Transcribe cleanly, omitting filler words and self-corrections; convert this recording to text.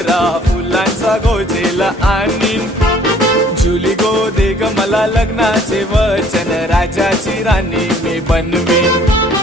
गजरा फुलांचा गोजेला आणीन. जुली गो दे ग मला लग्नाचे वचन, राजाची राणी मी बनवीन.